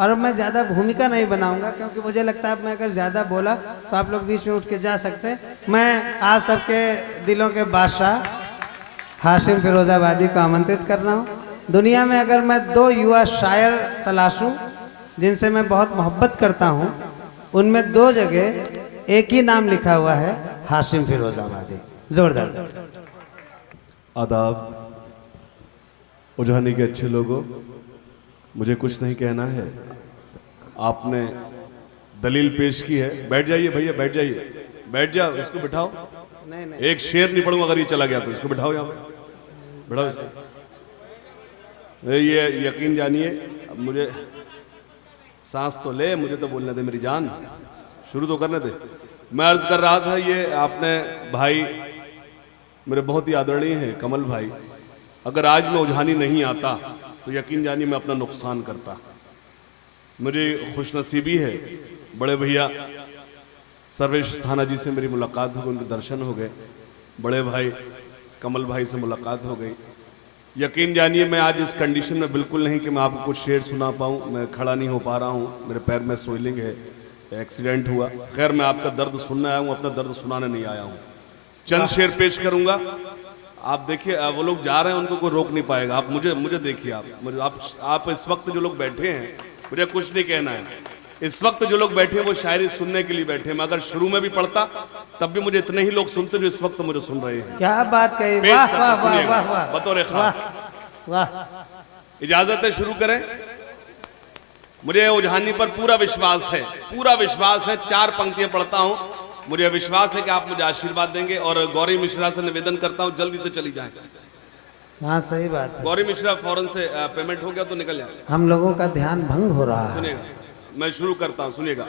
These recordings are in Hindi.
और मैं ज़्यादा भूमिका नहीं बनाऊंगा, क्योंकि मुझे लगता है मैं अगर ज़्यादा बोला तो आप लोग बीच में उठ के जा सकते हैं। मैं आप सबके दिलों के बादशाह हाशिम फिरोजाबादी को आमंत्रित कर रहा हूँ। दुनिया में अगर मैं 2 युवा शायर तलाशूं जिनसे मैं बहुत मोहब्बत करता हूँ, उनमें 2 जगह एक ही नाम लिखा हुआ है, हाशिम फिरोजाबादी। जोरदार आदाब। उजानी के अच्छे लोगों, मुझे कुछ नहीं कहना है। आपने दलील पेश की है। बैठ जाइए भैया, बैठ जाइए, बैठ जाओ, इसको बिठाओ। नहीं। एक शेर नहीं पढ़ूंगा अगर ये चला गया तो। इसको बिठाओ, यहाँ पे बिठाओ इसको। ये यकीन जानिए, मुझे सांस तो ले, मुझे तो बोलने दे मेरी जान, शुरू तो करने दे। मैं अर्ज कर रहा था, ये आपने भाई मेरे बहुत ही आदरणीय हैं कमल भाई, अगर आज मैं उजानी नहीं आता तो यकीन जानिए मैं अपना नुकसान करता। मुझे खुशनसीबी है, बड़े भैया सर्वेश स्थाना जी से मेरी मुलाकात हो गई, उनके दर्शन हो गए। बड़े भाई कमल भाई से मुलाकात हो गई। यकीन जानिए मैं आज इस कंडीशन में बिल्कुल नहीं कि मैं आपको कुछ शेर सुना पाऊँ। मैं खड़ा नहीं हो पा रहा हूँ, मेरे पैर में सोइलिंग है, एक्सीडेंट हुआ। खैर मैं आपका दर्द सुनने आया हूँ, अपना दर्द सुनाने नहीं आया हूँ। चंद शेर पेश करूंगा। आप देखिए, वो लोग जा रहे हैं, उनको कोई रोक नहीं पाएगा। आप मुझे देखिए, आप इस वक्त जो लोग बैठे हैं, मुझे कुछ नहीं कहना है। इस वक्त जो लोग बैठे हैं वो शायरी सुनने के लिए बैठे हैं। मैं अगर शुरू में भी पढ़ता तब भी मुझे इतने ही लोग सुनते जो इस वक्त मुझे सुन रहे हैं। क्या बात कही, वाह वाह वाह वाह वाह, बतौर खास वाह। इजाजत है, शुरू करें। मुझे उजानी पर पूरा विश्वास है, पूरा विश्वास है। 4 पंक्तियां पढ़ता हूं, मुझे विश्वास है कि आप मुझे आशीर्वाद देंगे। और गौरी मिश्रा से निवेदन करता हूं जल्दी से चली जाएं। हाँ सही बात है। गौरी मिश्रा फौरन से पेमेंट हो गया तो निकल जाए। हम लोगों का ध्यान भंग हो रहा है। सुनिएगा, मैं शुरू करता हूं, सुनिएगा।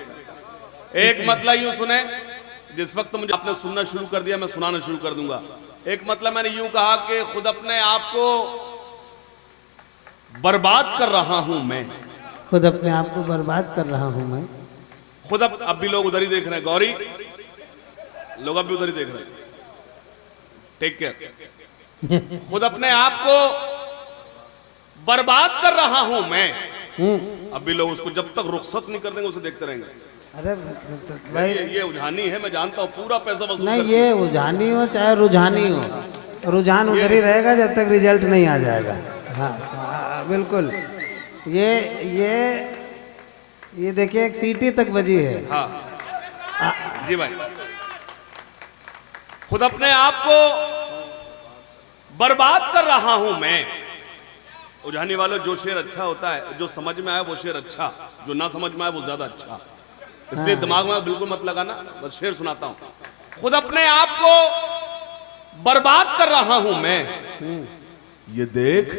एक मतलब यूं सुने, जिस वक्त मुझे आपने सुनना शुरू कर दिया मैं सुनाना शुरू कर दूंगा। एक मतलब मैंने यूं कहा कि खुद अपने आप को बर्बाद कर रहा हूं मैं। खुद अपने आप को बर्बाद कर रहा हूं मैं। खुद अब भी लोग उधर ही देख रहे हैं, गौरी लोग अब भी उधर ही देख रहे हैं। Take care. खुद अपने आप को बर्बाद कर रहा हूं मैं। अब भी लोग उसको जब तक रुखसत नहीं कर देंगे उसे देखते रहेंगे। अरे भाई ये उजानी है, मैं जानता हूँ, पूरा पैसा वसूल नहीं, ये उजानी हो चाहे रुझानी हो, रुझान उधर ही रहेगा जब तक रिजल्ट नहीं आ जाएगा। हाँ बिल्कुल। ये देखिए, एक सीटी तक बजी है। हाँ जी भाई। खुद अपने आप को बर्बाद कर रहा हूं मैं। उजानी वालों, जो शेर अच्छा होता है, जो समझ में आया वो शेर अच्छा, जो ना समझ में आया वो ज्यादा अच्छा। इसलिए दिमाग में बिल्कुल मत लगाना, बस शेर सुनाता हूं। खुद अपने आप को बर्बाद कर रहा हूं मैं, ये देख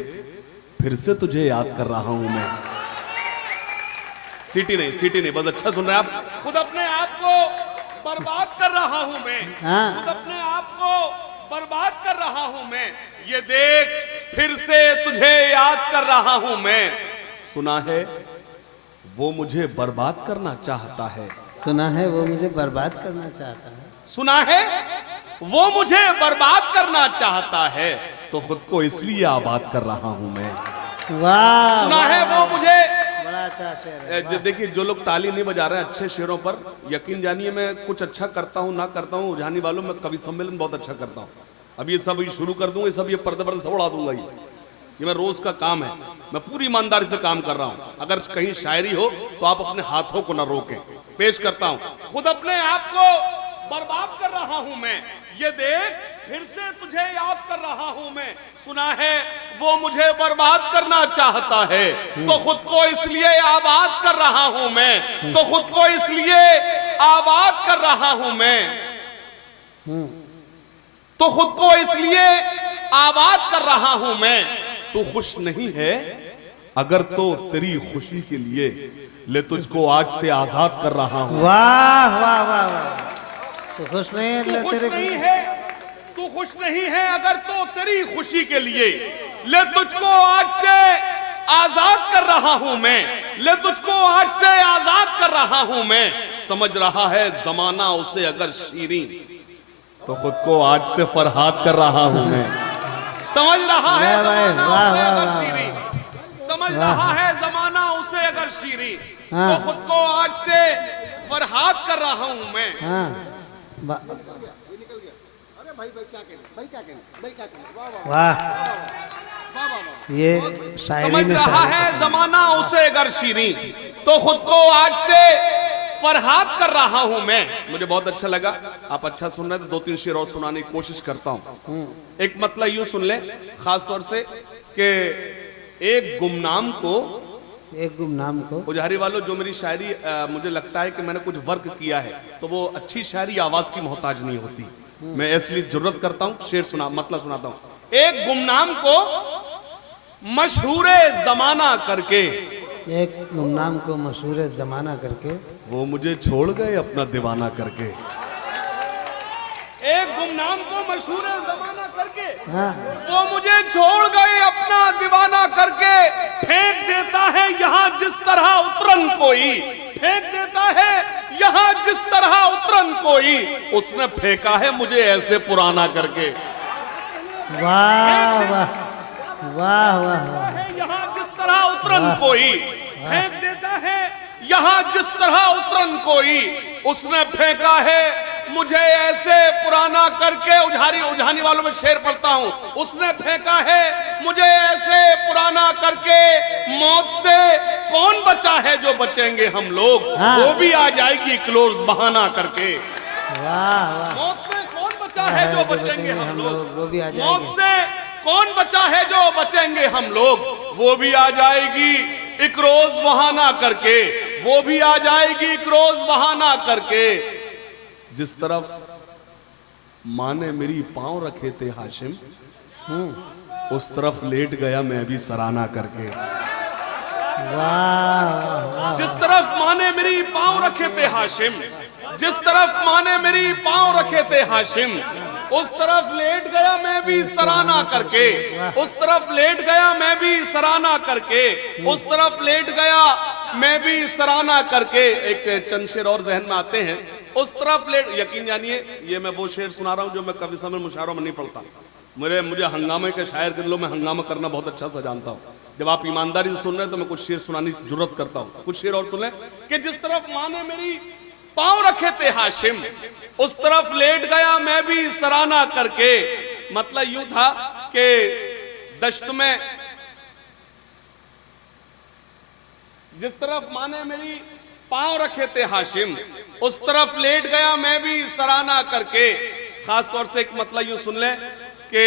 फिर से तुझे याद कर रहा हूं मैं। सीटी नहीं, बस अच्छा सुन रहे हैं आप। खुद अपने आप को बर्बाद कर रहा हूं मैं, खुद अपने आप को बर्बाद कर रहा हूं मैं, ये देख फिर से तुझे याद कर रहा हूं मैं। सुना है वो मुझे बर्बाद करना चाहता है। सुना है वो मुझे बर्बाद करना चाहता है। सुना है वो मुझे बर्बाद करना चाहता है, तो खुद को इसलिए आबाद कर रहा हूं मैं। वाह। सुना है वो मुझे, बड़ा अच्छा शेर। देखिए जो लोग ताली नहीं बजा रहे हैं अच्छे शेरों पर, यकीन जानिए मैं कुछ अच्छा करता हूं ना करता हूं, उजानी वालों मैं कवि सम्मेलन बहुत अच्छा करता हूं। अब ये सब शुरू कर दूंगा, ये सब ये पर्दे पर्दे सब उड़ा दूंगा। ये मैं रोज का काम है, मैं पूरी ईमानदारी से काम कर रहा हूं। अगर कहीं शायरी हो तो आप अपने हाथों को ना रोकें। पेश करता हूं। खुद अपने आप को बर्बाद कर रहा हूं मैं, ये देख फिर से तुझे याद कर रहा हूं मैं। सुना है वो मुझे बर्बाद करना चाहता है, तो खुद को इसलिए आबाद कर रहा हूं मैं, तो खुद को इसलिए आबाद कर रहा हूं मैं, तो खुद को इसलिए आबाद कर रहा हूं मैं। तू खुश नहीं है अगर तो तेरी खुशी के लिए ले तुझको आज से आजाद कर रहा हूं। वाह वाह वाह वाह। तू खुश नहीं है, तू खुश नहीं है, तू खुश नहीं है अगर तो तेरी खुशी के लिए ले तुझको आज से आजाद कर रहा हूं मैं, ले तुझको आज से आजाद कर रहा हूं मैं। समझ रहा है जमाना उसे अगर शीरी, तो खुद को आज से फरहाद कर रहा हूं मैं। समझ रहा है जमाना उसे अगर शीरी, समझ रहा है जमाना उसे अगर शीरी, हाँ। तो खुद को आज से फरहाद कर रहा हूं मैं। हाँ वाह, ये शायरी समझ में रहा शायरी। है जमाना उसे अगर शीरी, तो खुद को आज से फरहाद कर रहा हूं मैं। मुझे बहुत अच्छा लगा, आप अच्छा सुन रहे थे। 2-3 शेर और सुनाने की कोशिश करता हूं। एक मतलब यूं सुन ले खास तौर से कि एक गुमनाम को, एक गुमनाम को, पुजारी वालों, जो मेरी शायरी मुझे लगता है कि मैंने कुछ वर्क किया है, तो वो अच्छी शायरी आवाज की मोहताज नहीं होती। मैं इसलिए जरूरत करता हूं, शेर सुना मतलब सुनाता हूं। एक गुमनाम को मशहूर जमाना करके, एक गुमनाम को मशहूर जमाना करके, वो मुझे छोड़ गए अपना दीवाना करके। एक गुमनाम को मशहूर जमाना करके, हाँ वो मुझे छोड़ गए अपना दीवाना करके। फेंक देता है यहाँ जिस तरह उतरन कोई, फेंक देता है यहाँ जिस तरह उतरन कोई, उसने फेंका है मुझे ऐसे पुराना करके। वाह वाह वाह वाह वाह, है यहाँ जिस तरह उतरन कोई, फेंक देता है यहाँ जिस तरह उतरन कोई, उसने फेंका है मुझे ऐसे पुराना करके। उजानी वालों में शेर पढ़ता हूँ। उसने फेंका है मुझे ऐसे पुराना करके, मौत से कौन बचा है जो बचेंगे हम लोग, हाँ। वो भी आ जाएगी क्लोज बहाना करके। वाह वाह, मौत से कौन बचा है जो बचेंगे हम लोग, वो भी आ मौत जाएंगे। से कौन बचा है जो बचेंगे हम लोग, वो भी आ जाएगी एक रोज बहाना करके, वो भी आ जाएगी एक रोज बहाना करके। जिस तरफ माँ ने मेरी पांव रखे थे हाशिम, उस तरफ लेट गया मैं भी सराहना करके। वाह, जिस तरफ माँ ने मेरी पांव रखे थे हाशिम, जिस तरफ माँ ने मेरी पांव रखे थे हाशिम, उस तरफ लेट गया मैं भी सराहना करके। उस तरफ लेट गया मैं भी सराहना करके, उस तरफ लेट गया मैं भी सराहना करके। एक चंद शेर और जहन में आते हैं। उस तरफ लेट, यकीन जानिए ये मैं वो शेर सुना रहा हूं जो मैं कभी समय मुशायरों में नहीं पढ़ता। मुझे हंगामे के शायर के दिलों में हंगामा करना बहुत अच्छा सा जानता हूं। जब आप ईमानदारी से सुन रहे हैं तो मैं कुछ शेर सुनाने की जरूरत करता हूं। कुछ शेर और सुन लें कि जिस तरफ माँ ने मेरी पांव रखे थे हाशिम, उस तरफ लेट गया मैं भी सराहना करके। मतलब यूं था कि दश्त में जिस तरफ माँ ने मेरी पांव रखे थे हाशिम, उस तरफ लेट गया मैं भी सराहना करके। खास तौर से एक मतलब यूं सुन लें कि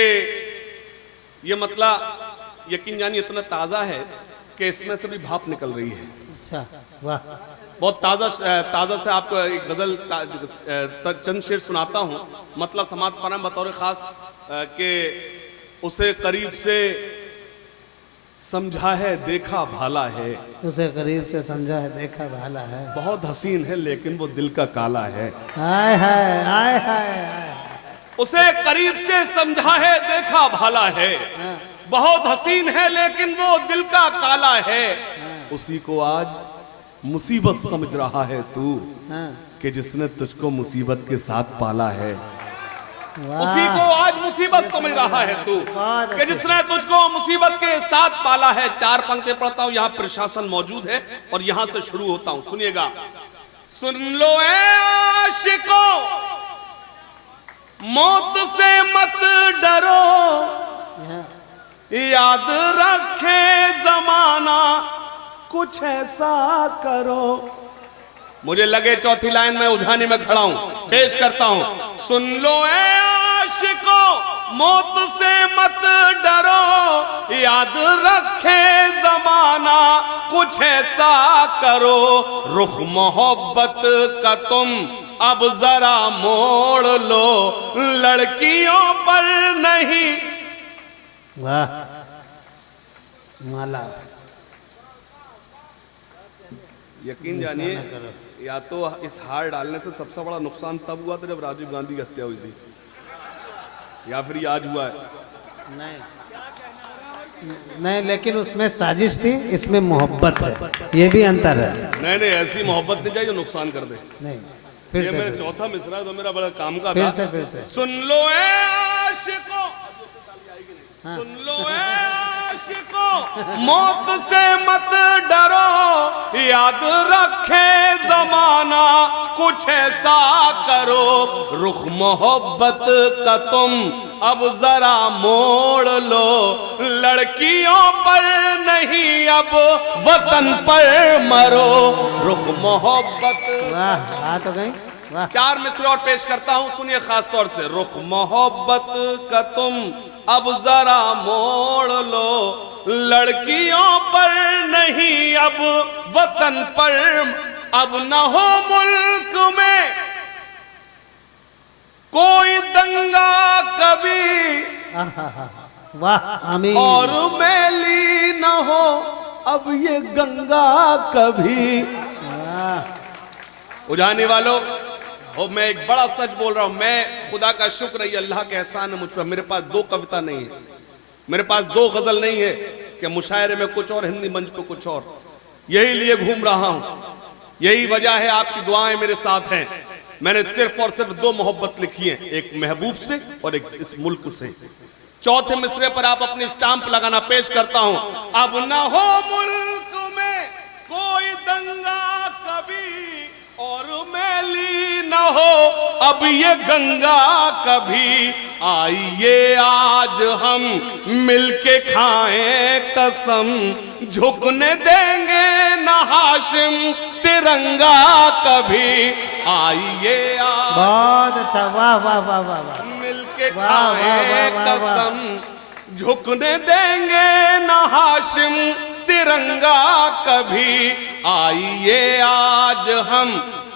ये मतलब यकीन जानिए इतना ताजा है कि इसमें से भी भाप निकल रही है। अच्छा वाह, बहुत ताजा से आपको एक गजल चंद शेर सुनाता हूं। मतलब समाज पाना बतौर खास कि उसे करीब से समझा है देखा भाला है, उसे करीब से समझा है देखा भाला है, बहुत हसीन है लेकिन वो दिल का काला है। हाय हाय हाय हाय, उसे करीब से समझा है देखा भाला है, बहुत हसीन है लेकिन वो दिल का काला है। उसी को आज मुसीबत समझ रहा है तू, कि जिसने तुझको मुसीबत के साथ पाला है। उसी को आज मुसीबत समझ रहा है तू, कि जिसने तुझको मुसीबत के साथ पाला है। 4 पंक्ति पढ़ता हूं, यहाँ प्रशासन मौजूद है और यहां से शुरू होता हूं, सुनिएगा। सुन लो ऐ आशिकों, मौत से मत डरो, याद रखे जमाना कुछ ऐसा करो। मुझे लगे चौथी लाइन में उठानी में खड़ा हूं, पेश करता हूं। सुन लो ऐ आशिकों, मौत से मत डरो, याद रखे जमाना कुछ ऐसा करो। रुख मोहब्बत का तुम अब जरा मोड़ लो, लड़कियों पर नहीं। वाह माला, यकीन जानिए या तो इस हार डालने से सबसे बड़ा नुकसान तब हुआ था जब राजीव गांधी की हत्या हुई थी, या फिर ये आज हुआ है। नहीं, लेकिन उसमें साजिश थी, इसमें मोहब्बत है, ये भी अंतर है। नहीं, ऐसी मोहब्बत नहीं चाहिए जो नुकसान कर दे। नहीं, फिर ये से मेरा चौथा मिसरा तो मेरा बड़ा काम का फिर था। से सुन लो ऐ आशिकों, सुन लो ऐ इश्क को मौत से मत डरो, याद रखे जमाना कुछ ऐसा करो, रुख मोहब्बत का तुम अब जरा मोड़ लो, लड़कियों पर नहीं अब वतन पर मरो, रुख मोहब्बत। वाह, आ तो गई। वाह। 4 मिसरे और पेश करता हूं, सुनिए खास तौर से। रुख मोहब्बत का तुम अब जरा मोड़ लो, लड़कियों पर नहीं अब वतन पर, अब न हो मुल्क में कोई दंगा कभी, वाह, आमीन। और मैली न हो अब ये गंगा कभी। उजाने वालों, और मैं एक बड़ा सच बोल रहा हूं, मैं खुदा का शुक्र है, अल्लाह के एहसान है मुझ पर, मेरे पास 2 कविता नहीं है, मेरे पास 2 गजल नहीं है कि मुशायरे में कुछ और, हिंदी मंच पे कुछ और, यही लिए घूम रहा हूं। यही वजह है, आपकी दुआएं मेरे साथ हैं। मैंने सिर्फ और सिर्फ 2 मोहब्बत लिखी है, एक महबूब से और एक इस मुल्क से। चौथे मिसरे पर आप अपनी स्टाम्प लगाना। पेश करता हूं। अब न हो मुल्क में कोई दंगा कभी, और मैली न हो अब ये गंगा कभी, आइए आज हम मिलके खाएं कसम, झुकने देंगे न हाशिम तिरंगा कभी, आइए आज। बहुत अच्छा, वाह वाह वाह वाह वाह। मिलके वाह, वाह, खाएं वाह, वाह, वाह। कसम, झुकने देंगे न हाशिम तिरंगा कभी, आइए आज हम।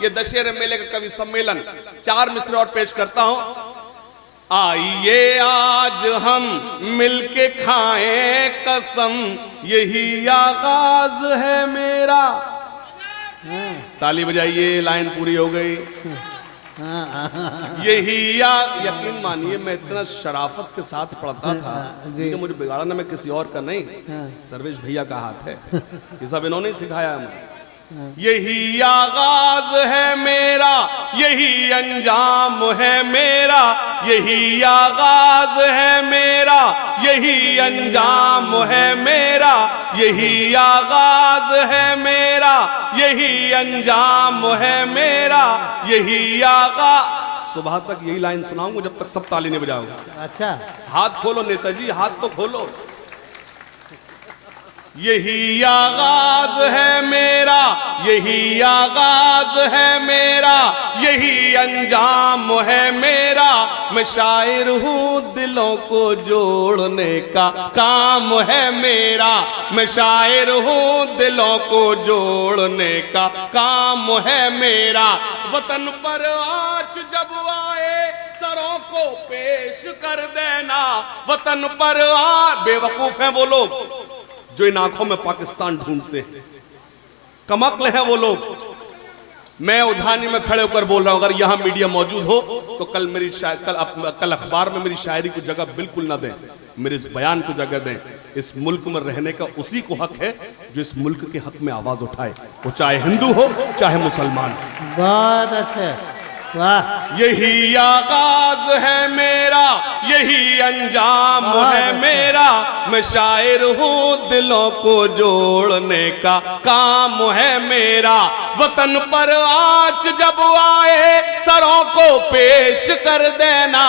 ये दशहरे मेले का कवि सम्मेलन। 4 मिसरे और पेश करता हूं। आइए आज हम मिलके खाएं कसम, यही आगाज है मेरा। ताली बजाइए, लाइन पूरी हो गई। यही यकीन मानिए, मैं इतना शराफत के साथ पढ़ता था कि मुझे बिगाड़ना मैं किसी और का नहीं, सर्वेश भैया का हाथ है, ये सब इन्होंने ही सिखाया हमें। यही आगाज है मेरा, यही अंजाम है मेरा, यही आगाज है मेरा, यही अंजाम है मेरा, यही आगाज है मेरा, यही अंजाम है मेरा, यही आगाज। सुबह तक यही लाइन सुनाऊंगा जब तक सब ताली नहीं बजाऊंगा। अच्छा, हाथ खोलो नेताजी, हाथ तो खोलो। यही आगाज है मेरा, यही आगाज है मेरा, यही अंजाम है मेरा, मैं शायर हूँ दिलों को जोड़ने का काम है मेरा, मैं शायर हूँ दिलों को जोड़ने का काम है मेरा, वतन पर आँच जब आए सरों को पेश कर देना, वतन पर बेवकूफ हैं वो लोग जो इन आंखों में पाकिस्तान ढूंढते हैं, कमक्ल हैं वो लोग। मैं उठानी में खड़े होकर बोल रहा हूं, अगर यहां मीडिया मौजूद हो तो कल मेरी कल अखबार में मेरी शायरी को जगह बिल्कुल ना दें, मेरे इस बयान को जगह दें। इस मुल्क में रहने का उसी को हक है जो इस मुल्क के हक में आवाज उठाए, वो चाहे हिंदू हो चाहे मुसलमान। बहुत अच्छे, वाह। यही आगाज है मेरा, यही अंजाम है मेरा, मैं शायर हूँ दिलों को जोड़ने का काम है मेरा, वतन पर आँच जब आए सरों को पेश कर देना,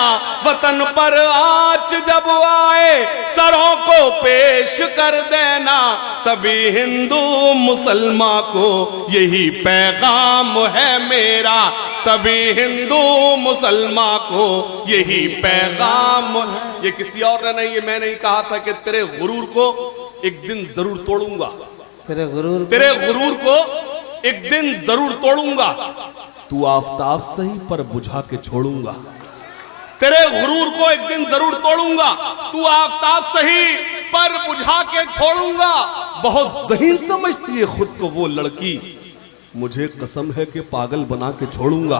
वतन पर आँच जब आए सरों को पेश कर देना, सभी हिंदू मुसलमान को यही पैगाम है मेरा, सभी हिंदू मुसलमान को यही पैगाम। ये किसी और ने नहीं, ये मैं नहीं कहा था कि तेरे गुरूर को एक दिन जरूर तोड़ूंगा, तेरे गुरूर को एक दिन जरूर तोड़ूंगा, तू आफताब सही पर बुझा के छोड़ूंगा, तेरे गुरूर को एक दिन जरूर तोड़ूंगा, तू आफताब सही पर बुझा के छोड़ूंगा। बहुत ज़हीन समझती है खुद को वो लड़की, मुझे कसम है कि पागल बना के छोड़ूंगा,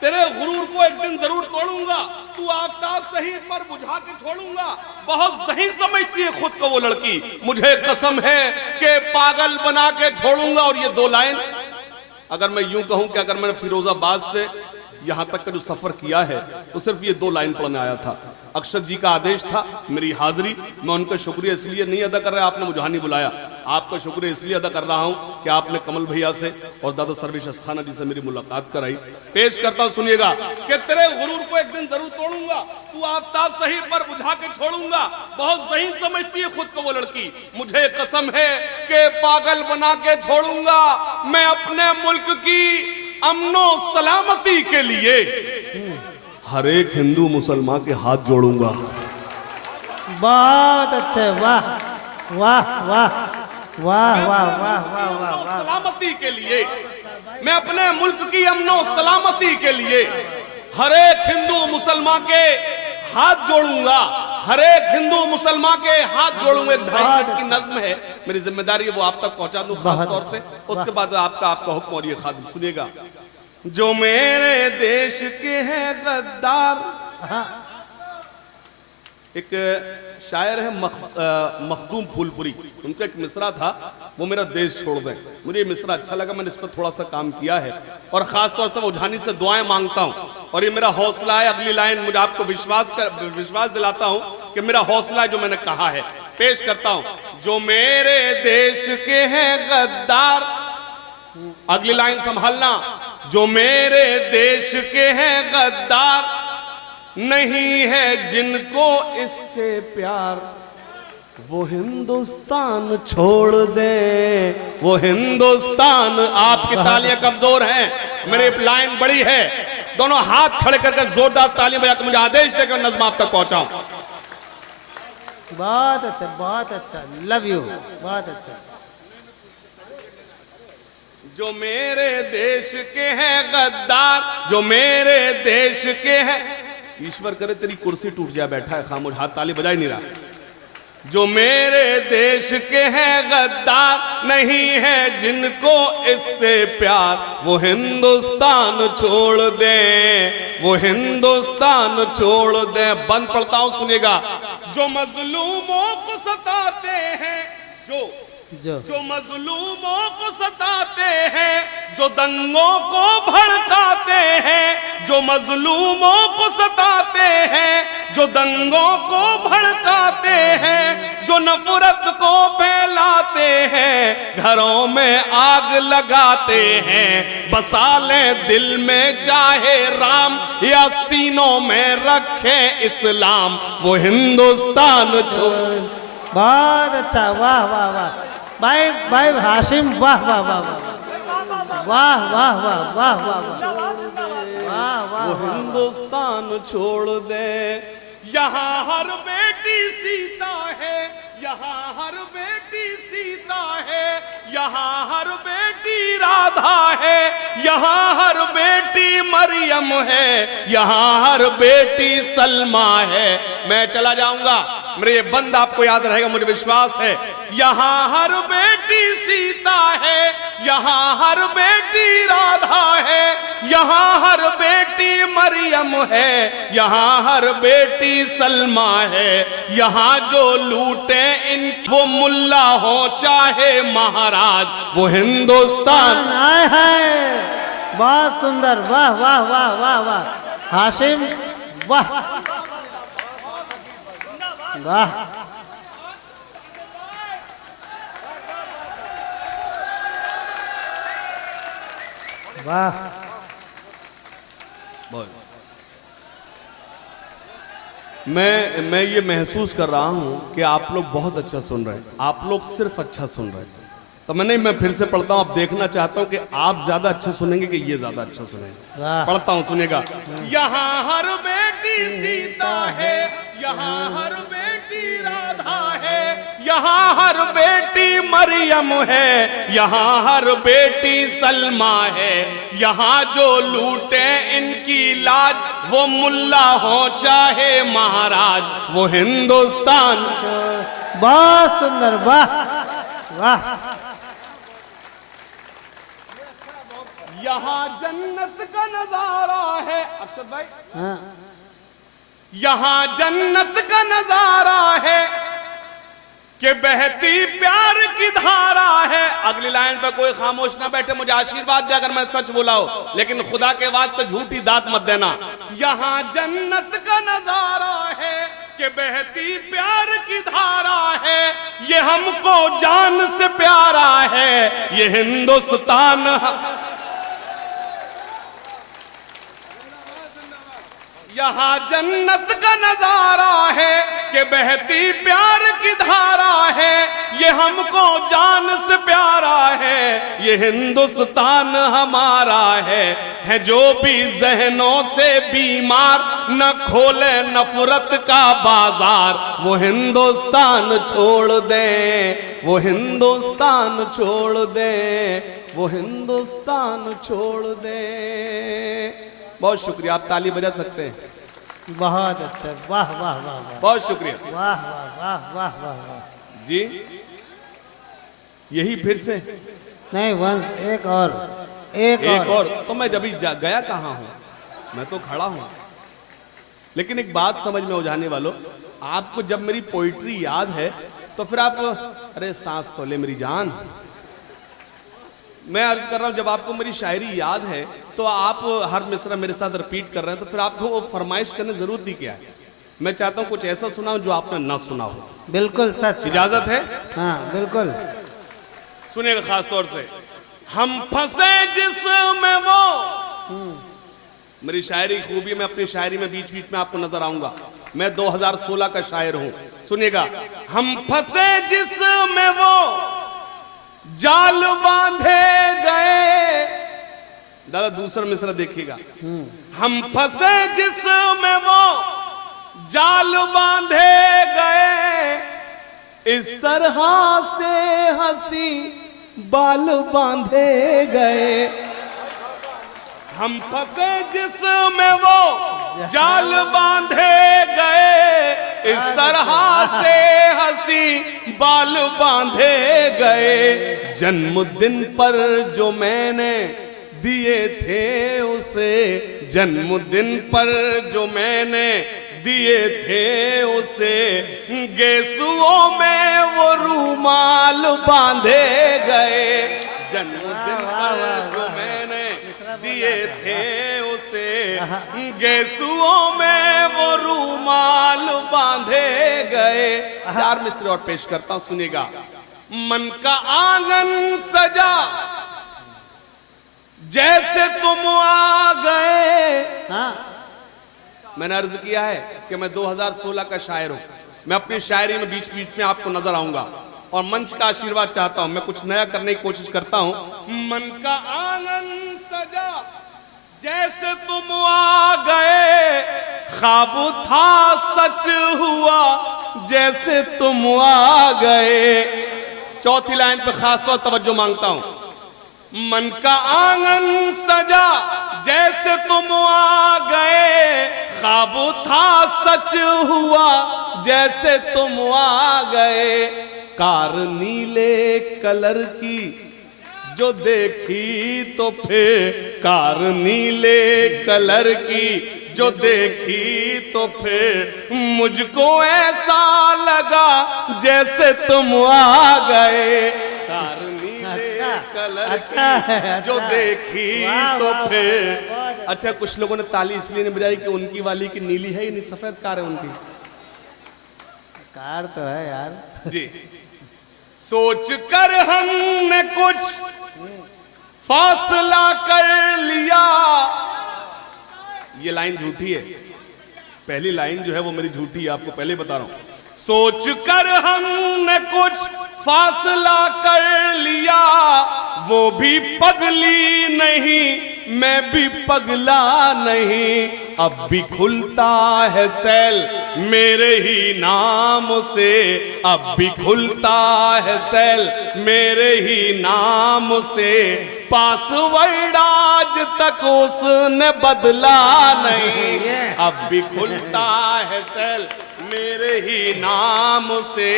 तेरे गुरूर को एक दिन जरूर तोड़ूंगा, तू आफताब सही पर बुझा के छोड़ूंगा। बहुत ज़हीन समझती है खुद को वो लड़की, मुझे कसम है कि पागल बना के छोड़ूंगा। और ये 2 लाइन अगर मैं यूं कहूं कि अगर मैंने फिरोजाबाद से यहाँ तक का जो सफर किया है तो सिर्फ ये 2 लाइन पढ़ने आया था। अक्षत जी का आदेश था, मेरी हाजिरी, मैं उनका शुक्रिया इसलिए नहीं अदा कर रहा, आपने मुझे नहीं बुलाया, आपका शुक्रिया इसलिए अदा कर रहा हूँ कि आपने कमल भैया से और दादा सर्वेश अस्थाना जी से मेरी मुलाकात कराई। पेश करता हूँ, सुनिएगा कि तेरे गुरूर को एक दिन जरूर तोड़ूंगा, तू आफताब सही पर बुझा के छोड़ूंगा। बहुत ज़हीन समझती है खुद को वो लड़की, मुझे कसम है कि पागल बना के छोड़ूंगा मैं अपने मुल्क की अमनो सलामती के लिए हर एक हिंदू मुसलमान के हाथ जोड़ूंगा। बहुत अच्छे, वाह वाह वाह वाह वाह वाह वाह वाह वाह। सलामती के लिए, मैं अपने मुल्क की अमनो सलामती के लिए हर एक हिंदू मुसलमान के हाथ जोड़ूंगा, हर एक हिंदू मुसलमान के हाथ जोड़ूंगा। एक 2.5 मिनट की नज्म है, मेरी जिम्मेदारी है वो आप तक पहुंचा दूं खास तौर से, उसके बाद आपका हुक्म और ये खादिम। सुनिएगा, जो मेरे देश के हैं गद्दार, एक शायर है मखदूम फूलपुरी, उनका एक मिसरा था, वो मेरा देश छोड़ दें। मुझे ये मिसरा अच्छा लगा, मैंने इस पर थोड़ा सा काम किया है और खास तौर से उठानी से दुआएं मांगता हूं और ये मेरा हौसला है। अगली लाइन मुझे आपको विश्वास दिलाता हूं कि मेरा हौसला है जो मैंने कहा है। पेश करता हूं, जो मेरे देश के हैं गद्दार, अगली लाइन संभालना, जो मेरे देश के हैं गद्दार, नहीं है जिनको इससे प्यार, वो हिंदुस्तान छोड़ दे, वो हिंदुस्तान। आपकी तालियां कमजोर हैं, मेरी लाइन बड़ी है, दोनों हाथ खड़े करके जोरदार तालियां बजाकर मुझे आदेश देकर नज़्म आप तक पहुंचाऊं। बहुत अच्छा, बहुत अच्छा, लव यू, बहुत अच्छा। जो मेरे देश के हैं गद्दार, जो मेरे देश के हैं, ईश्वर करे तेरी कुर्सी टूट जाए, बैठा है खामोश, हाथ ताली बजा ही नहीं रहा। जो मेरे देश के हैं गद्दार, नहीं है जिनको इससे प्यार, वो हिंदुस्तान छोड़ दे, वो हिंदुस्तान छोड़ दे। बंद पढ़ता हूं, सुनिएगा, जो मजलूमों को सताते हैं, जो मजलूमों को सताते हैं, जो दंगों को भड़काते हैं, जो मजलूमों को सताते हैं, जो दंगों को भड़काते हैं, जो नफरत को फैलाते हैं, घरों में आग लगाते हैं, बसा ले दिल में चाहे राम या सीनों में रखे इस्लाम, वो हिंदुस्तान छोड़। बहुत अच्छा, वाह वाह वाह भाई, भाई हाशिम, वाह वाह वाह वाह वाह वाह वाह वाह वाह वाह। वो हिंदुस्तान छोड़ दे, यहाँ हर बेटी सीता है, यहाँ हर बेटी सीता है, यहाँ हर बेटी राधा है, यहाँ हर बेटी मरियम है, यहाँ हर बेटी सलमा है। मैं चला जाऊंगा, मेरे ये बंद आपको याद रहेगा, मुझे विश्वास है। यहाँ हर बेटी सीता है, यहाँ हर बेटी राधा है, यहाँ हर बेटी मरियम है, यहाँ हर बेटी सलमा है। यहाँ जो लूटे इन, वो मुल्ला हो चाहे महाराज, वो हिंदुस्तान आए है। बहुत सुंदर, वाह वाह वाह वाह वाह हाशिम, वाह वाह। वाह, मैं ये महसूस कर रहा हूँ कि आप लोग बहुत अच्छा सुन रहे हैं, आप लोग सिर्फ अच्छा सुन रहे हैं। तो मैं फिर से पढ़ता हूँ, अब देखना चाहता हूँ कि आप ज्यादा अच्छा सुनेंगे कि ये ज्यादा अच्छा सुनेंगे। पढ़ता हूँ, सुनेगा। यहाँ हर बेटी सीता है, यहाँ हर बेटी राधा है, यहाँ हर बेटी मरियम है, यहाँ हर बेटी सलमा है। यहाँ जो लूटे इनकी लाज, वो मुल्ला हो चाहे महाराज, वो हिंदुस्तान। बहुत सुंदर, वाह वाह। यहाँ जन्नत का नजारा है, अक्षत भाई, हाँ। यहाँ जन्नत का नजारा है, कि बहती प्यार की धारा है। अगली लाइन पे कोई खामोश ना बैठे, मुझे आशीर्वाद दे अगर मैं सच बोला हो, लेकिन खुदा के वास्ते झूठी दात मत देना। यहाँ जन्नत का नजारा है कि बहती प्यार की धारा है, ये हमको जान से प्यारा है, ये हिंदुस्तान। यहाँ जन्नत का नजारा है कि बहती प्यार की धारा है, ये हमको जान से प्यारा है, ये हिंदुस्तान हमारा है जो भी जहनों से बीमार, न खोले नफरत का बाजार, वो हिंदुस्तान छोड़ दे, वो हिंदुस्तान छोड़ दे, वो हिंदुस्तान छोड़ दे। बहुत शुक्रिया, आप ताली बजा सकते हैं। बहुत अच्छा, वाह वाह वाह वाह, बहुत शुक्रिया, वाह वाह वाह वाह वाह वाह जी। यही फिर से नहीं, वंश एक और तो मैं जब गया कहाँ हूँ, मैं तो खड़ा हूँ। लेकिन एक बात समझ में हो जाने वालों, आपको जब मेरी पोइट्री याद है तो फिर आप, अरे सांस तो ले मेरी जान। मैं अर्ज कर रहा हूं, जब आपको मेरी शायरी याद है तो आप हर मिसरा मेरे साथ रिपीट कर रहे हैं, तो फिर आपको वो फरमाइश करने की जरूरत ही क्या है। मैं चाहता हूं कुछ ऐसा सुनाऊं जो आपने ना सुना हो। बिल्कुल सच, इजाजत है? हाँ बिल्कुल। सुनिएगा खास तौर से, हम फंसे जिसमें वो, मेरी शायरी खूबी, मैं अपनी शायरी में बीच बीच में आपको नजर आऊंगा। मैं 2016 का शायर हूं, सुनिएगा। हम फंसे जिसमें वो जाल बांधे गए, दादा दूसरा मिसरा देखिएगा। हम फंसे जिसमें वो जाल बांधे गए, इस तरह से हंसी बाल बांधे गए। हम फंसे जिसमें वो जाल बांधे गए, इस तरह से हंसी बाल बांधे गए। जन्मदिन पर जो मैंने दिए थे उसे, जन्मदिन पर जो मैंने दिए थे उसे, गेसुओं में वो रूमाल बांधे गए। जन्मदिन पर जो मैंने दिए थे उसे, गेसुओं में वो रूमाल बांधे गए। 4 मिसरे और पेश करता हूं, सुनिएगा। मन का आंगन सजा जैसे तुम आ गए। मैंने अर्ज किया है कि मैं 2016 का शायर हूं, मैं अपनी शायरी में बीच बीच में आपको नजर आऊंगा और मंच का आशीर्वाद चाहता हूं। मैं कुछ नया करने की कोशिश करता हूं। मन का आंगन सजा जैसे तुम आ गए, ख्वाब था सच हुआ जैसे तुम आ गए। चौथी लाइन पे खास तौर तवज्जो मांगता हूं। मन का आंगन सजा जैसे तुम आ गए, ख्वाब था सच हुआ जैसे तुम आ गए। कार नीले कलर की जो देखी तो फिर, कार नीले कलर की जो देखी तो फिर, मुझको ऐसा लगा जैसे तुम आ गए। कार नीले कलर की जो देखी तो फिर। अच्छा, कुछ लोगों ने ताली इसलिए नहीं बजाई कि उनकी वाली की नीली है ही नहीं, सफेद कार है उनकी। कार तो है यार जी। सोच कर हमने कुछ फासला कर लिया। ये लाइन झूठी है, पहली लाइन जो है वो मेरी झूठी है, आपको पहले बता रहा हूं। सोच कर हमने कुछ फासला कर लिया, वो भी पगली नहीं मैं भी पगला नहीं। अब भी खुलता है सेल मेरे ही नाम से, अब भी खुलता है सेल मेरे ही नाम से। पासवर्ड आज तक उसने बदला नहीं, अब भी खुलता है सेल मेरे ही नाम से।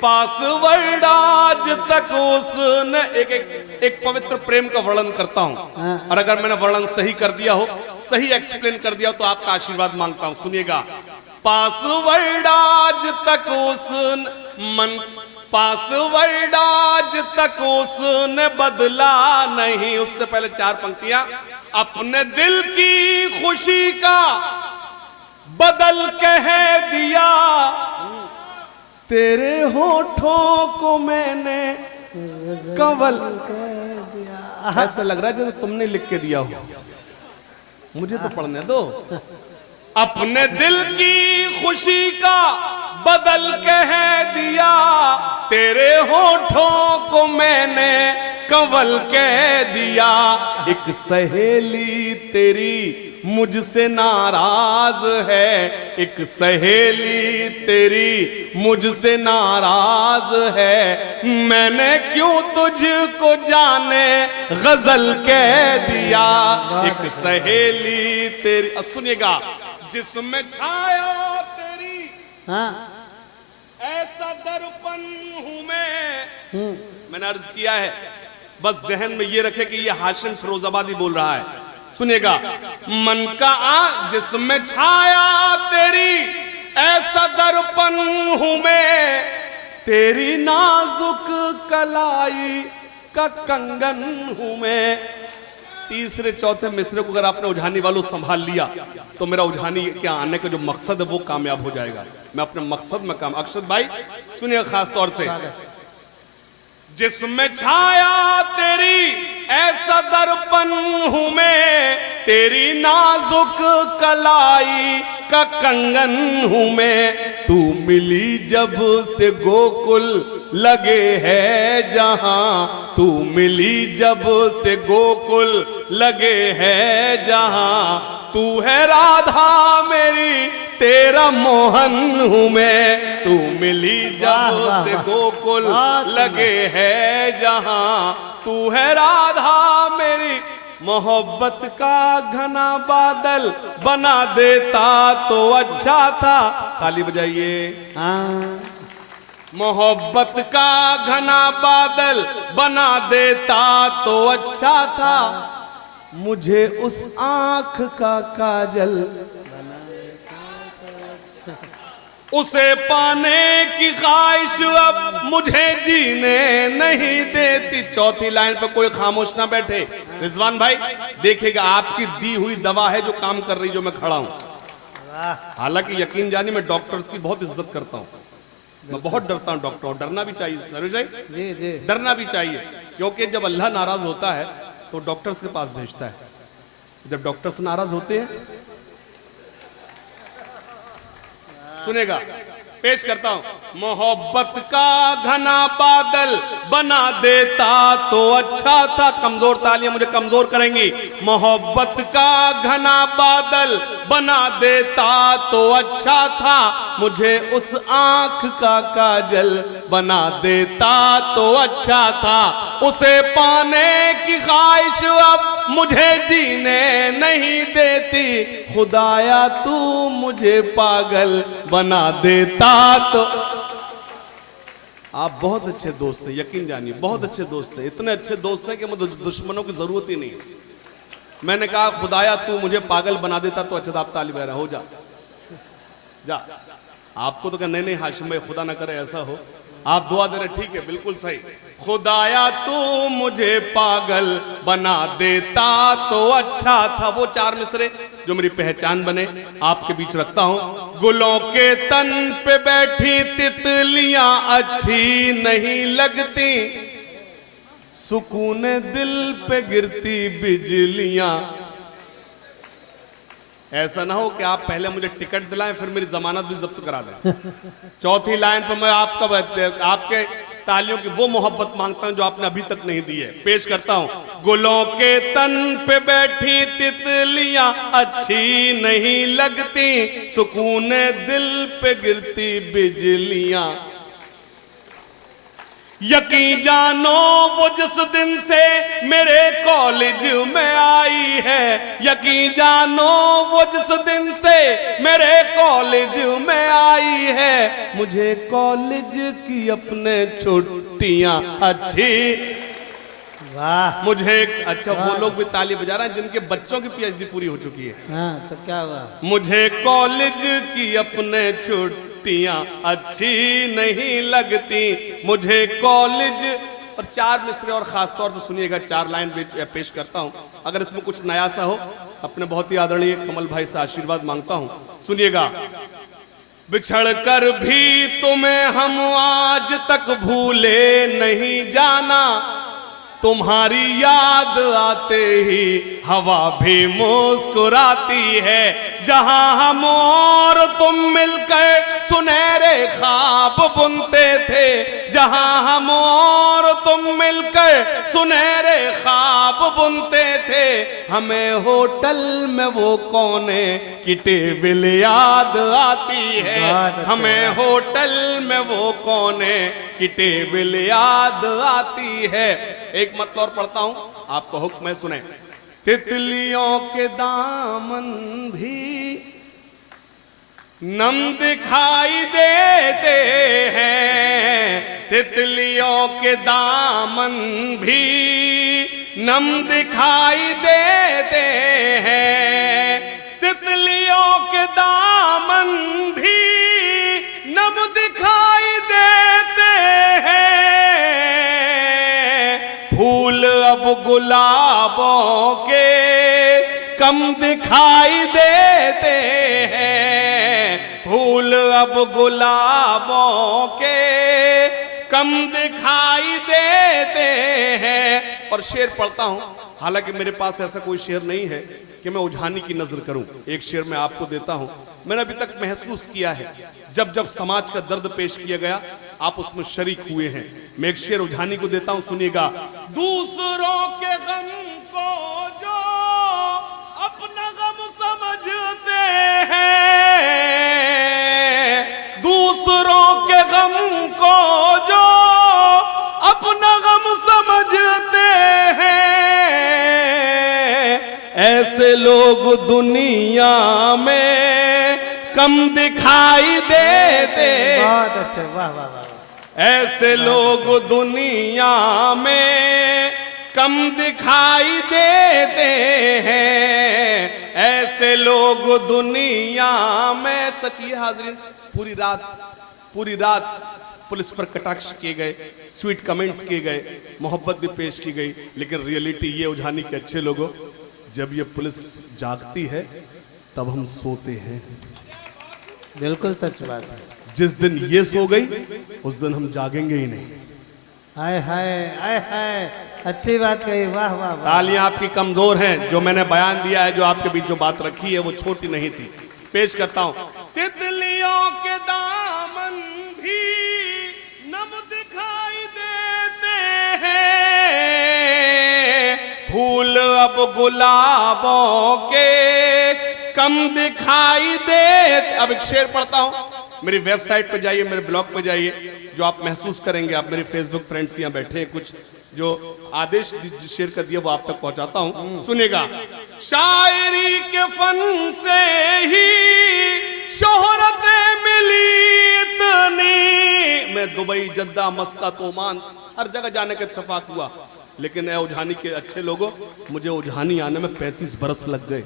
पासवर्ड आज तक उसने एक पवित्र प्रेम का वर्णन करता हूं, और अगर मैंने वर्णन सही कर दिया हो, सही एक्सप्लेन कर दिया हो, तो आपका आशीर्वाद मांगता हूं। सुनिएगा। पासवर्ड आज तक उसने पासवर्ड आज तक उसने बदला नहीं। उससे पहले 4 पंक्तियां। अपने दिल की खुशी का बदल कह दिया, तेरे होठों को मैंने कंवल कह दिया। ऐसा लग रहा है जैसे तुमने लिख के दिया हो, मुझे तो पढ़ने दो। अपने दिल की खुशी का बदल कह दिया, तेरे होठों को मैंने कंवल कह दिया। एक सहेली तेरी मुझसे नाराज है, एक सहेली तेरी मुझसे नाराज है। मैंने क्यों तुझको जाने गजल कह दिया। एक सहेली तेरी, अब सुनिएगा, जिसमें छाया तेरी ऐसा दर्पण हूं मैंने अर्ज किया है, बस जहन में ये रखे कि ये हाशिम फिरोजाबादी बोल रहा है। सुनिएगा, मन का जिसमें छाया तेरी ऐसा दर्पण हूं मैं, तेरी नाजुक कलाई का कंगन हूं मैं। तीसरे चौथे मिसरे को अगर आपने उझानी वालों संभाल लिया तो मेरा उझानी के आने का जो मकसद है वो कामयाब हो जाएगा। मैं अपने मकसद में काम। अक्षत भाई सुनिए खास तौर से, जिसमें छाया तेरी ऐसा दर्पण हूं मैं, तेरी नाजुक कलाई का कंगन हूं मैं। तू मिली जब से गोकुल लगे है जहां, तू मिली जब से गोकुल लगे है जहां। तू है राधा मेरी तेरा मोहन हूं मैं, तू मिली जब से गोकुल लगे है जहां। तू है राधा मेरी, मोहब्बत का घना बादल बना देता तो अच्छा था। ताली बजाइए। मोहब्बत का घना बादल बना देता तो अच्छा था, मुझे उस आंख का काजल उसे पाने की ख्वाहिश अब मुझे जीने नहीं देती। चौथी लाइन पे कोई खामोश ना बैठे। रिजवान भाई देखिएगा, आपकी दी हुई दवा है जो काम कर रही, जो मैं खड़ा हूं। हालांकि यकीन जानिए मैं डॉक्टर्स की बहुत इज्जत करता हूं, मैं बहुत डरता हूं डॉक्टर, डरना भी चाहिए जी, डरना भी चाहिए, क्योंकि जब अल्लाह नाराज होता है तो डॉक्टर्स के पास भेजता है। जब डॉक्टर्स नाराज होते हैं, सुनेगा, पेश करता हूं। मोहब्बत का घना बादल बना देता तो अच्छा था। कमजोर तालियां मुझे कमजोर करेंगी। मोहब्बत का घना बादल बना देता तो अच्छा था, मुझे उस आंख का काजल बना देता तो अच्छा था। उसे पाने की ख्वाहिश अब मुझे जीने नहीं देती, खुदाया तू मुझे पागल बना देता तो। आप बहुत अच्छे दोस्त हैं, यकीन जानिए बहुत अच्छे दोस्त हैं, इतने अच्छे दोस्त हैं कि मुझे दुश्मनों की जरूरत ही नहीं है। मैंने कहा खुदाया तू मुझे पागल बना देता तो अच्छा था। आप तालिब हो जा जा। आपको तो कहा नहीं नहीं हाशिम भाई खुदा ना करे ऐसा हो, आप दुआ दे रहे, ठीक है बिल्कुल सही। खुदाया तू मुझे पागल बना देता तो अच्छा था। वो 4 मिसरे जो मेरी पहचान बने आपके बीच रखता हूं। गुलों के तन पे बैठी तितलियां अच्छी नहीं लगती, सुकून दिल पे गिरती बिजलियां। ऐसा ना हो कि आप पहले मुझे टिकट दिलाएं फिर मेरी जमानत भी जब्त करा दें। चौथी लाइन पर मैं आपके तालियों की वो मोहब्बत मांगता हूं जो आपने अभी तक नहीं दी है। पेश करता हूं। गुलों के तन पे बैठी तितलियां अच्छी नहीं लगती, सुकून दिल पे गिरती बिजलियां। यकीन जानो वो जिस दिन से मेरे कॉलेज में आई है, यकीन जानो वो जिस दिन से मेरे कॉलेज में आई है, मुझे कॉलेज की अपने छुट्टियां अच्छी। वाह। मुझे अच्छा वो लोग भी ताली बजा रहे हैं जिनके बच्चों की पीएचडी पूरी हो चुकी है। हाँ तो क्या हुआ? मुझे कॉलेज की अपने छुट्टियां अच्छी नहीं लगती, मुझे कॉलेज। और 4 मिसरे और खास तौर से सुनिएगा, 4 लाइन पेश करता हूं, अगर इसमें कुछ नया सा हो अपने बहुत ही आदरणीय कमल भाई से आशीर्वाद मांगता हूं। सुनिएगा। बिछड़ कर भी तुम्हें हम आज तक भूले नहीं जाना, तुम्हारी याद आते ही हवा भी मुस्कुराती है, जहां हम और तुम मिलकर सुनहरे ख्वाब बुनते थे, जहां हम और तुम मिलकर सुनहरे ख्वाब बुनते थे, हमें होटल में वो कोने की टेबल याद आती है, हमें होटल में वो कोने की टेबल याद आती है। एक मतलब और पढ़ता हूं, आपको हुक्म है, सुने। तितलियों के दामन भी नम दिखाई देते हैं, तितलियों के दामन भी नम दिखाई देते हैं, तितलियों के दामन भी नम दिखाई देते हैं, फूल अब गुलाबों के कम दिखाई देते हैं, फूल अब गुलाबों के कम दिखाई देते हैं। और शेर पढ़ता हूं, हालांकि मेरे पास ऐसा कोई शेर नहीं है कि मैं उझानी की नजर करूं। एक शेर मैं आपको देता हूं, मैंने अभी तक महसूस किया है जब जब समाज का दर्द पेश किया गया आप उसमें शरीक हुए हैं। मैं एक शेर उझानी को देता हूं, सुनिएगा। दूसरों के गम को जो अपना गम समझते हैं, दूसरों के गम को जो अपना गम समझते हैं, ऐसे लोग दुनिया में कम दिखाई देते। बहुत अच्छे, वाह वाह वाह। ऐसे लोग दुनिया में कम दिखाई देते हैं, ऐसे लोग दुनिया में। सच ये हाजरीन, पूरी रात पुलिस पर कटाक्ष किए गए, स्वीट कमेंट्स किए गए, मोहब्बत भी पेश की गई, लेकिन रियलिटी ये उझानी के अच्छे लोगों, जब ये पुलिस जागती है तब हम सोते हैं। बिल्कुल सच बात है। जिस दिन ये सो गई उस दिन हम जागेंगे ही नहीं। हाय हाय हाय हाय, अच्छी बात कही, वाह वाह वाह। तालियां आपकी कमजोर हैं, जो मैंने बयान दिया है, जो आपके बीच जो बात रखी है वो छोटी नहीं थी। पेश करता हूं। तितलियों के दामन भी नम दिखाई देते हैं, फूल अब गुलाबों के कम दिखाई देते। अब एक शेर पढ़ता हूं, मेरी वेबसाइट पे जाइए, मेरे ब्लॉग पे जाइए, जो आप महसूस करेंगे। आप मेरे फेसबुक फ्रेंड्स यहाँ बैठे हैं, कुछ जो आदेश जिस शेर का दिया वो आप तक पहुंचाता हूं, सुनिएगा। शायरी के फन से ही शोहरत मिली इतनी, मैं दुबई, जद्दा, मस्कत, ओमान हर जगह जाने का इत्तेफाक हुआ, लेकिन ए उझानी के अच्छे लोगों, मुझे उझानी आने में 35 बरस लग गए।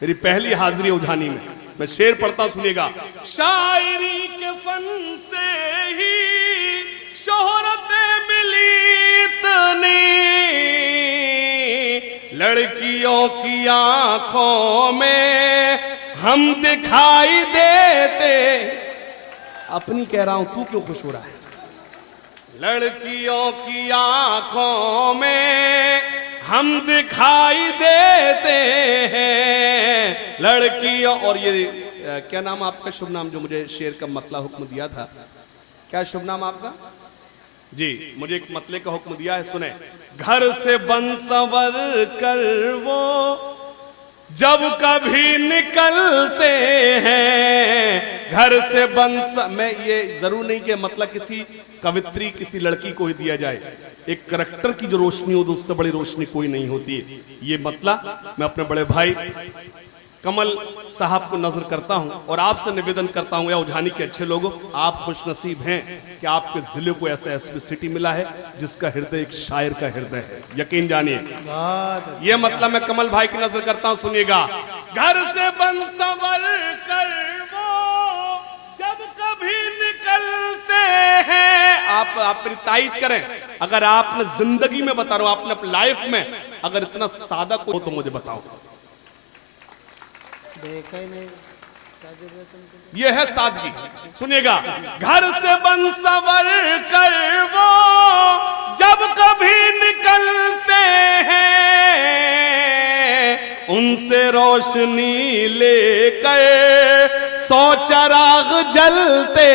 मेरी पहली हाजिरी उझानी में। मैं शेर पढ़ता सुनिएगा। शायरी के फन से ही शोहरत मिली इतनी, लड़कियों की आंखों में हम दिखाई देते। अपनी कह रहा हूं, तू क्यों खुश हो रहा है? लड़कियों की आंखों में हम दिखाई देते हैं, लड़कियों। और ये क्या नाम आपका, शुभ नाम, जो मुझे शेर का मतला हुक्म दिया था, क्या शुभ नाम आपका? जी, मुझे एक मतले का हुक्म दिया है, सुने। घर से बन संवर कर वो जब कभी निकलते हैं, घर से मैं ये जरूर नहीं कि मतलब किसी कवित्री, किसी लड़की को ही दिया जाए। एक करैक्टर की जो रोशनी हो, उससे बड़ी रोशनी कोई नहीं होती है। ये मतलब मैं अपने बड़े भाई कमल साहब को नजर करता हूं और आपसे निवेदन करता हूं, या उठानी के अच्छे लोगों, आप खुशनसीब हैं कि आपके जिले को ऐसा एसपी सिटी मिला है जिसका हृदय एक शायर का हृदय है। यकीन जानिए, ये मतलब मैं कमल भाई की नजर करता हूं, सुनिएगा। घर से बन संवर कर वो जब कभी निकलते हैं, आप मेरी तारीफ करें, अगर आपने जिंदगी में, बता रहा हूं, आपने अपनी लाइफ में अगर इतना सादा को तो मुझे बताओ। देखा ही नहीं, ये है सादगी। सुनिएगा, घर से बन संवर कर वो जब कभी निकलते हैं, उनसे रोशनी लेकर 100 चिराग जलते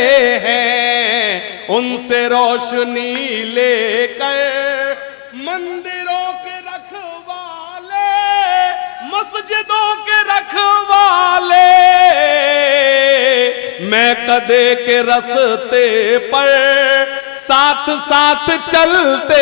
हैं, उनसे रोशनी लेकर मंदिरों के रखवाले, मस्जिदों के रखवाले, मैं कदे के रस्ते पर साथ साथ चलते